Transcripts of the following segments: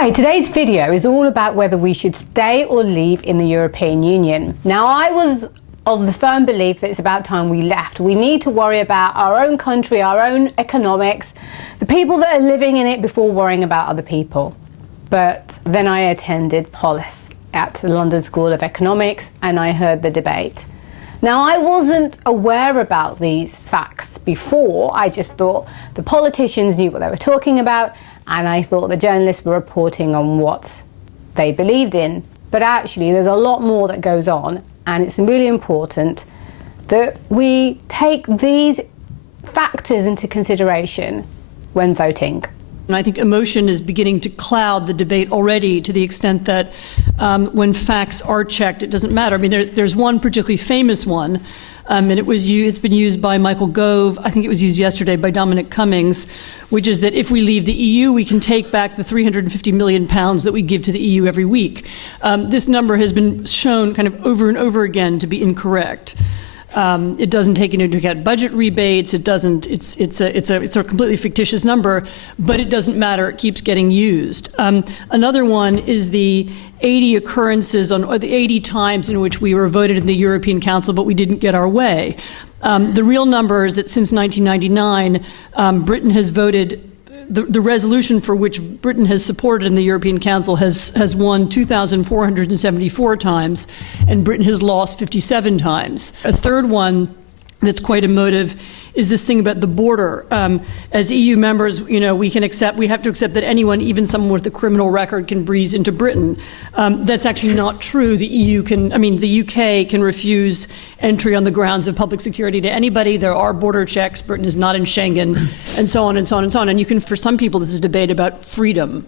Hi, today's video is all about whether we should stay or leave in the European Union. Now, I was of the firm belief that it's about time we left. We need to worry about our own country, our own economics, the people that are living in it before worrying about other people. But then I attended POLIS at the London School of Economics and I heard the debate. Now, I wasn't aware about these facts before. I just thought the politicians knew what they were talking about, and I thought the journalists were reporting on what they believed in. But actually, there's a lot more that goes on, and it's really important that we take these factors into consideration when voting. And I think emotion is beginning to cloud the debate already, to the extent that when facts are checked, it doesn't matter. I mean, there's one particularly famous one, and it's been used by Michael Gove. I think it was used yesterday by Dominic Cummings, which is that if we leave the EU, we can take back the £350 million that we give to the EU every week. This number has been shown kind of over and over again to be incorrect. It doesn't take into account budget rebates. It doesn't. It's a completely fictitious number, but it doesn't matter. It keeps getting used. Another one is the 80 occurrences or the 80 times in which we were voted in the European Council, but we didn't get our way. The real number is that since 1999, Britain has voted. The resolution for which Britain has supported in the European Council has won 2,474 times, and Britain has lost 57 times. A third one that's quite emotive is this thing about the border. As EU members, we have to accept that anyone, even someone with a criminal record, can breeze into Britain. That's actually not true. The UK can refuse entry on the grounds of public security to anybody. There are border checks. Britain is not in Schengen, and so on and so on and so on. And for some people, this is a debate about freedom,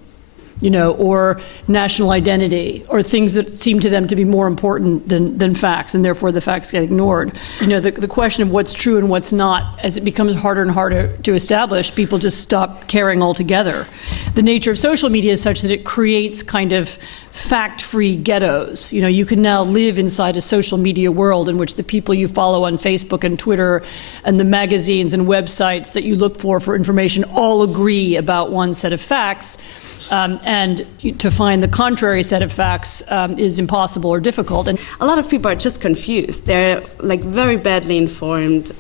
or national identity, or things that seem to them to be more important than facts, and therefore the facts get ignored. The question of what's true and what's not, as it becomes harder and harder to establish, people just stop caring altogether. The nature of social media is such that it creates kind of fact-free ghettos. You can now live inside a social media world in which the people you follow on Facebook and Twitter and the magazines and websites that you look for information all agree about one set of facts. And to find the contrary set of facts is impossible or difficult. And a lot of people are just confused. They're very badly informed.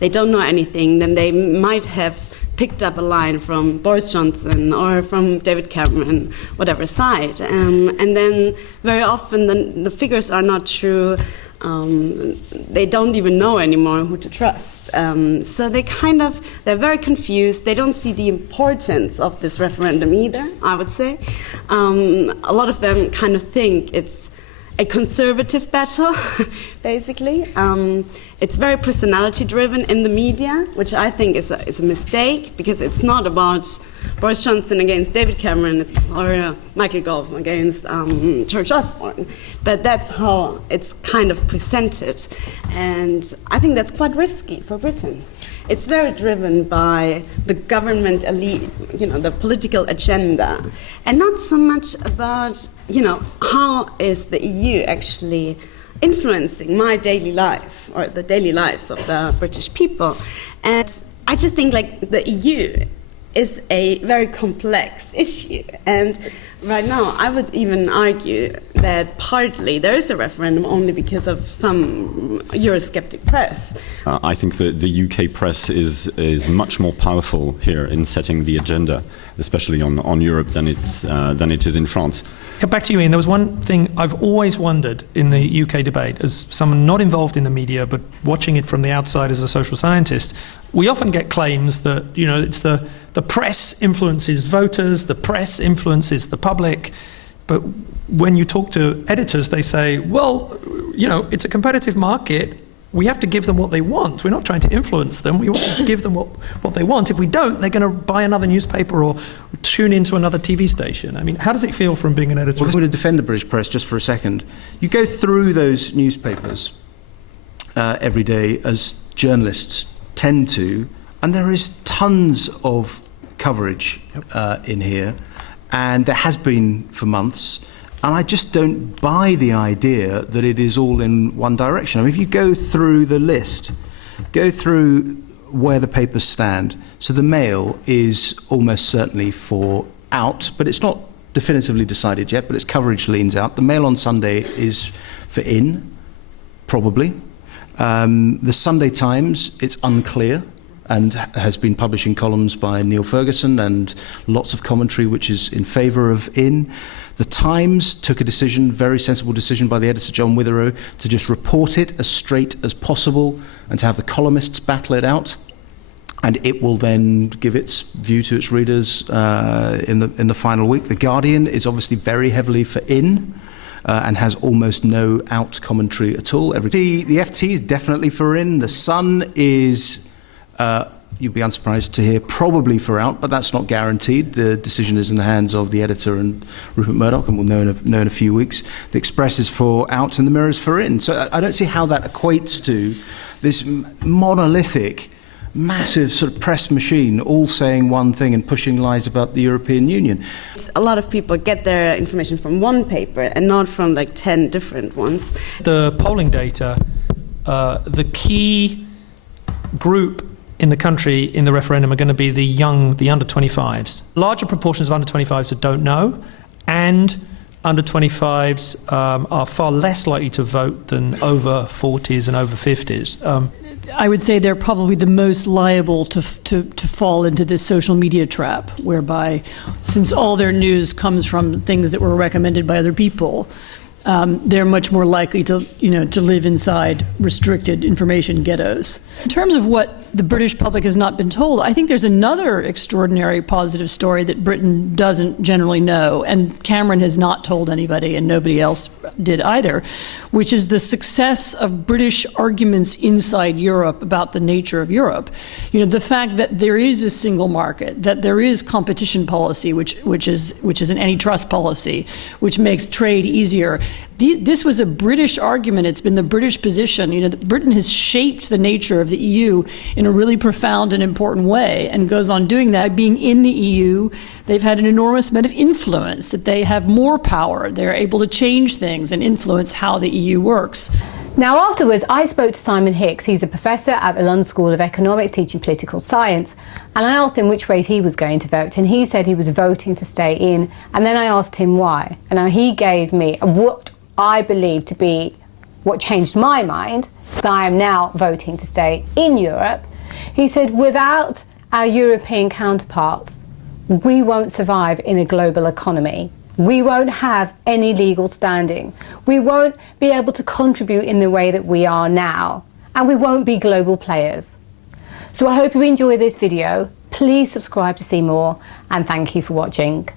They don't know anything. Then they might have picked up a line from Boris Johnson or from David Cameron, whatever side. And then very often the figures are not true. They don't even know anymore who to trust. So they're very confused. They don't see the importance of this referendum either, I would say. A lot of them kind of think it's a conservative battle, basically. It's very personality-driven in the media, which I think is a mistake, because it's not about Boris Johnson against David Cameron or Michael Gove against George Osborne. But that's how it's kind of presented. And I think that's quite risky for Britain. It's very driven by the government elite, the political agenda, and not so much about, how is the EU actually influencing my daily life or the daily lives of the British people. And I just think the EU is a very complex issue. And right now, I would even argue that partly there is a referendum only because of some Eurosceptic press. I think that the UK press is much more powerful here in setting the agenda, especially on Europe, than it is in France. Come back to you, Ian. There was one thing I've always wondered in the UK debate, as someone not involved in the media but watching it from the outside as a social scientist. We often get claims that it's the press influences voters, the press influences the public, but when you talk to editors, they say, well, it's a competitive market. We have to give them what they want. We're not trying to influence them. We want to give them what they want. If we don't, they're going to buy another newspaper or tune into another TV station. I mean, how does it feel from being an editor? Well, I'm going to defend the British press just for a second. You go through those newspapers every day, as journalists tend to, and there is tons of coverage in here, and there has been for months. And I just don't buy the idea that it is all in one direction. I mean, if you go through the list, go through where the papers stand. So the Mail is almost certainly for out, but it's not definitively decided yet, but its coverage leans out. The Mail on Sunday is for in, probably. The Sunday Times, it's unclear, and has been publishing columns by Neil Ferguson and lots of commentary which is in favour of in. The Times took a decision, very sensible decision by the editor John Witherow, to just report it as straight as possible and to have the columnists battle it out. And it will then give its view to its readers in the final week. The Guardian is obviously very heavily for in. And has almost no out commentary at all. The FT is definitely for in. The Sun is, you'd be unsurprised to hear, probably for out, but that's not guaranteed. The decision is in the hands of the editor and Rupert Murdoch, and we'll know in a few weeks. The Express is for out, and the Mirror is for in. So I don't see how that equates to this monolithic, massive sort of press machine all saying one thing and pushing lies about the European Union. A lot of people get their information from one paper and not from like 10 different ones. The polling data, the key group in the country in the referendum are going to be the young, the under 25s. Larger proportions of under 25s that don't know, and under 25s are far less likely to vote than over 40s and over 50s. I would say they're probably the most liable to fall into this social media trap, whereby, since all their news comes from things that were recommended by other people, they're much more likely to live inside restricted information ghettos. In terms of what the British public has not been told, I think there's another extraordinary positive story that Britain doesn't generally know, and Cameron has not told anybody, and nobody else did either, which is the success of British arguments inside Europe about the nature of Europe. The fact that there is a single market, that there is competition policy, which is an antitrust policy, which makes trade easier. This was a British argument. It's been the British position. Britain has shaped the nature of the EU in a really profound and important way, and goes on doing that. Being in the EU, they've had an enormous amount of influence, that they have more power. They're able to change things and influence how the EU works. Now, afterwards, I spoke to Simon Hicks. He's a professor at the London School of Economics teaching political science. And I asked him which ways he was going to vote. And he said he was voting to stay in. And then I asked him why. And now he gave me what I believe to be what changed my mind, that I am now voting to stay in Europe. He said, without our European counterparts, we won't survive in a global economy. We won't have any legal standing. We won't be able to contribute in the way that we are now. And we won't be global players. So I hope you enjoy this video. Please subscribe to see more, and thank you for watching.